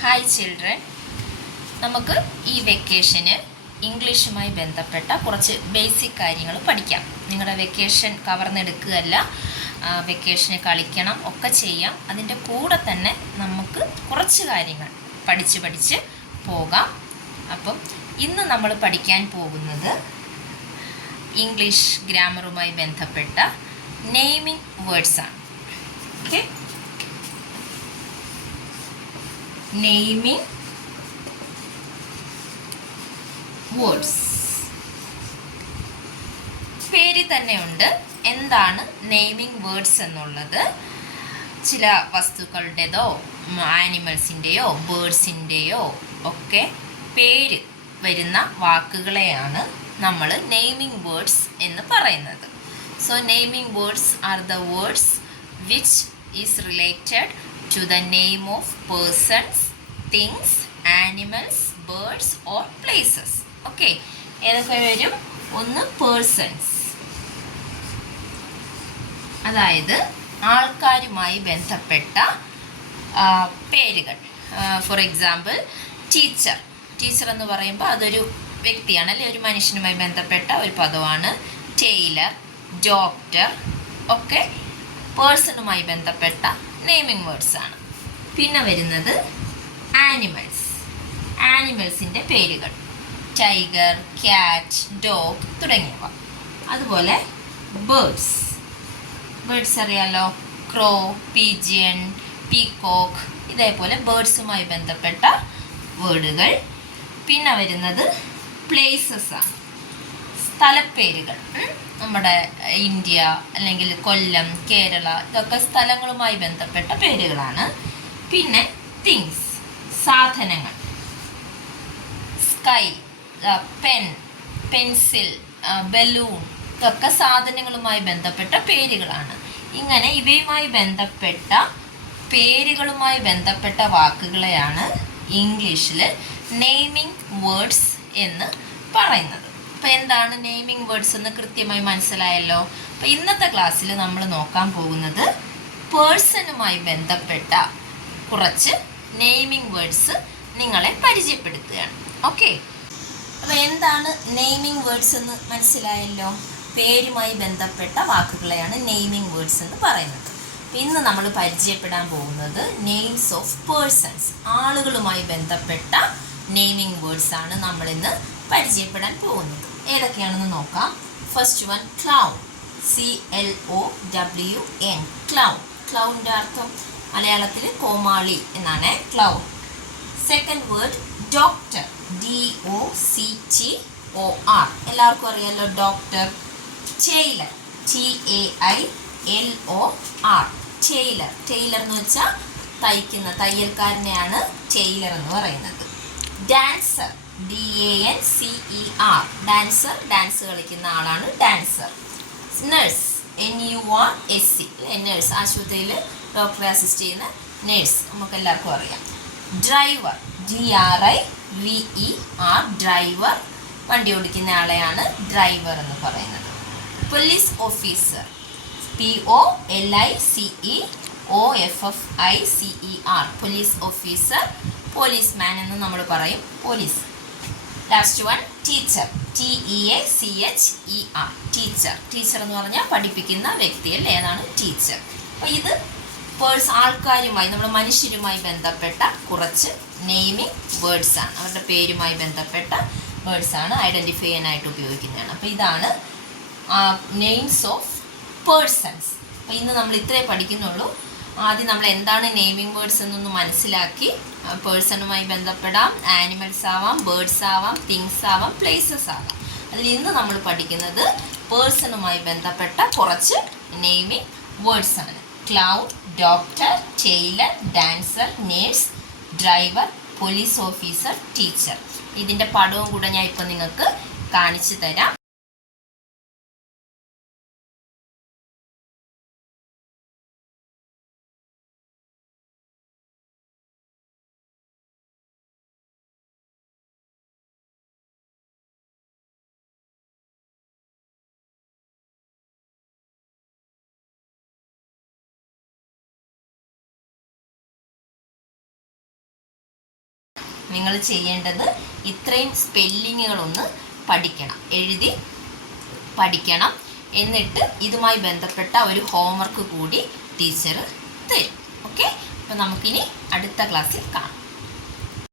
Hi children, നമുക്ക് ഈ വെക്കേഷന് ഇംഗ്ലീഷുമായി ബന്ധപ്പെട്ട കുറച്ച് ബേസിക് കാര്യങ്ങൾ പഠിക്കാം. നിങ്ങളുടെ വെക്കേഷൻ കവർന്നെടുക്കുകയല്ല, വെക്കേഷന് കളിക്കണം, ഒക്കെ ചെയ്യാം. അതിൻ്റെ കൂടെ തന്നെ നമുക്ക് കുറച്ച് കാര്യങ്ങൾ പഠിച്ച് പോകാം. അപ്പം ഇന്ന് നമ്മൾ പഠിക്കാൻ പോകുന്നത് ഇംഗ്ലീഷ് ഗ്രാമറുമായി ബന്ധപ്പെട്ട നെയിമിംഗ് വേർഡ്സാണ്. Okay, naming words. പേര് തന്നെയുണ്ട് എന്താണ് നെയിമിംഗ് വേർഡ്സ് എന്നുള്ളത്. ചില വസ്തുക്കളുടേതോ ആനിമൽസിൻ്റെയോ ബേർഡ്സിൻ്റെയോ ഒക്കെ പേര് വരുന്ന വാക്കുകളെയാണ് നമ്മൾ നെയിമിംഗ് വേർഡ്സ് എന്ന് പറയുന്നത്. So naming words are the words which is related to the name of persons, things, animals, birds or places. Okay, ഏതൊക്കെ വരും? ഒന്ന് പേഴ്സൺസ്, അതായത് ആൾക്കാരുമായി ബന്ധപ്പെട്ട പേരുകൾ. For example teacher. ടീച്ചർ എന്ന് പറയുമ്പോൾ അതൊരു വ്യക്തിയാണ്, അല്ലെ, ഒരു മനുഷ്യനുമായി ബന്ധപ്പെട്ട ഒരു പദമാണ്. ടൈലർ, ഡോക്ടർ ഒക്കെ പേഴ്സണുമായി ബന്ധപ്പെട്ട നെയിമിംഗ് വേർഡ്സ് ആണ്. പിന്നെ വരുന്നത് ആനിമൽസ്. ആനിമൽസിൻ്റെ പേരുകൾ ടൈഗർ, ക്യാറ്റ്, ഡോഗ് തുടങ്ങിയവ. അതുപോലെ ബേർഡ്സ്. ബേർഡ്സ് അറിയാലോ, ക്രോ, പീജിയൻ, പീകോക്ക്, ഇതേപോലെ ബേർഡ്സുമായി ബന്ധപ്പെട്ട വേർഡുകൾ. പിന്നെ വരുന്നത് പ്ലേസസ് ആണ്, സ്ഥലപ്പേരുകൾ. നമ്മുടെ ഇന്ത്യ അല്ലെങ്കിൽ കൊല്ലം, കേരള, ഇതൊക്കെ സ്ഥലങ്ങളുമായി ബന്ധപ്പെട്ട പേരുകളാണ്. പിന്നെ തിങ്സ്, സാധനങ്ങൾ. സ്കൈ, പെൻ, പെൻസിൽ, ബലൂൺ, ഇതൊക്കെ സാധനങ്ങളുമായി ബന്ധപ്പെട്ട പേരുകളാണ്. ഇങ്ങനെ ഇവയുമായി ബന്ധപ്പെട്ട പേരുകളുമായി ബന്ധപ്പെട്ട വാക്കുകളെയാണ് ഇംഗ്ലീഷിൽ നെയിമിംഗ് വേർഡ്സ് എന്ന് പറയുന്നത്. അപ്പോൾ എന്താണ് നെയിമിംഗ് വേർഡ്സ് എന്ന് കൃത്യമായി മനസ്സിലായല്ലോ. അപ്പോൾ ഇന്നത്തെ ക്ലാസ്സിൽ നമ്മൾ നോക്കാൻ പോകുന്നത് പേഴ്സണുമായി ബന്ധപ്പെട്ട കുറച്ച് നെയിമിംഗ് വേർഡ്സ് നിങ്ങളെ പരിചയപ്പെടുത്തുകയാണ്. ഓക്കെ, അപ്പോൾ എന്താണ് നെയിമിംഗ് വേർഡ്സ് എന്ന് മനസ്സിലായല്ലോ. പേരുമായി ബന്ധപ്പെട്ട വാക്കുകളെയാണ് നെയിമിംഗ് വേർഡ്സ് എന്ന് പറയുന്നത്. ഇന്ന് നമ്മൾ പരിചയപ്പെടാൻ പോകുന്നത് നെയിംസ് ഓഫ് പേഴ്സൺസ്, ആളുകളുമായി ബന്ധപ്പെട്ട നെയിമിംഗ് വേർഡ്സ് ആണ് നമ്മളിന്ന് പരിചയപ്പെടാൻ പോകുന്നത്. ഏതൊക്കെയാണെന്ന് നോക്കാം. First one, clown. CLOWN, clown. ക്ലൗണിൻ്റെ അർത്ഥം മലയാളത്തിൽ കോമാളി എന്നാണ്, clown. Second word doctor. DOCTOR, എല്ലാവർക്കും അറിയാലോ doctor. Tailor. TAILOR, tailor. Tailor എന്ന് വെച്ചാൽ തയ്ക്കുന്ന തയ്യൽക്കാരനെയാണ് ടൈലർ എന്ന് പറയുന്നത്. ഡാൻസർ. DANCER, ഡാൻസർ, ഡാൻസ് കളിക്കുന്ന ആളാണ് ഡാൻസർ. നഴ്സ്. NURSE, നഴ്സ്, ആശുപത്രിയിൽ ഡോക്ടറെ അസിസ്റ്റ് ചെയ്യുന്ന നഴ്സ്, നമുക്ക് എല്ലാവർക്കും അറിയാം. ഡ്രൈവർ. DRIVER, ഡ്രൈവർ, വണ്ടി ഓടിക്കുന്ന ആളെയാണ് ഡ്രൈവർ എന്ന് പറയുന്നത്. Police officer. POLICEOFFICER, police officer, policeman എന്ന് നമ്മൾ പറയും, police. Last one teacher. TEACHER, teacher. Teacher എന്ന് പറഞ്ഞാൽ പഠിപ്പിക്കുന്ന വ്യക്തി, അല്ലേ, ഏതാണ് ടീച്ചർ. അപ്പോൾ ഇത് ആൾക്കാരുമായി, നമ്മുടെ മനുഷ്യരുമായി ബന്ധപ്പെട്ട കുറച്ച് നെയിമിംഗ് വേർഡ്സ് ആണ്, അവരുടെ പേരുമായി ബന്ധപ്പെട്ട വേർഡ്സ് ആണ്, ഐഡൻറ്റിഫൈ ചെയ്യാനായിട്ട് ഉപയോഗിക്കുന്നതാണ്. അപ്പോൾ ഇതാണ് നെയിംസ് ഓഫ് പേഴ്സൺസ്. അപ്പോൾ ഇന്ന് നമ്മൾ ഇത്രേ പഠിക്കുന്നുള്ളൂ. ആദ്യം നമ്മൾ എന്താണ് നെയിമിംഗ് വേർഡ്സ് എന്നൊന്ന് മനസ്സിലാക്കി. പേഴ്സണുമായി ബന്ധപ്പെടാം, ആനിമൽസ് ആവാം, ബേർഡ്സ് ആവാം, തിങ്സ് ആവാം, പ്ലേസസ് ആവാം. അതിൽ ഇന്ന് നമ്മൾ പഠിക്കുന്നത് പേഴ്സണുമായി ബന്ധപ്പെട്ട കുറച്ച് നെയിമിംഗ് വേർഡ്സ് ആണ്. Clown, doctor, tailor, dancer, nurse, driver, police officer, teacher. ഇതിൻ്റെ പടവും കൂടെ ഞാൻ ഇപ്പോൾ നിങ്ങൾക്ക് കാണിച്ചു തരാം. നിങ്ങൾ ചെയ്യേണ്ടത് ഇത്രയും സ്പെല്ലിങ്ങുകളൊന്ന് പഠിക്കണം, എഴുതി പഠിക്കണം. എന്നിട്ട് ഇതുമായി ബന്ധപ്പെട്ട ഒരു ഹോംവർക്ക് കൂടി ടീച്ചർ തരും. ഓക്കെ, അപ്പോൾ നമുക്കിനി അടുത്ത ക്ലാസ്സിൽ കാണാം.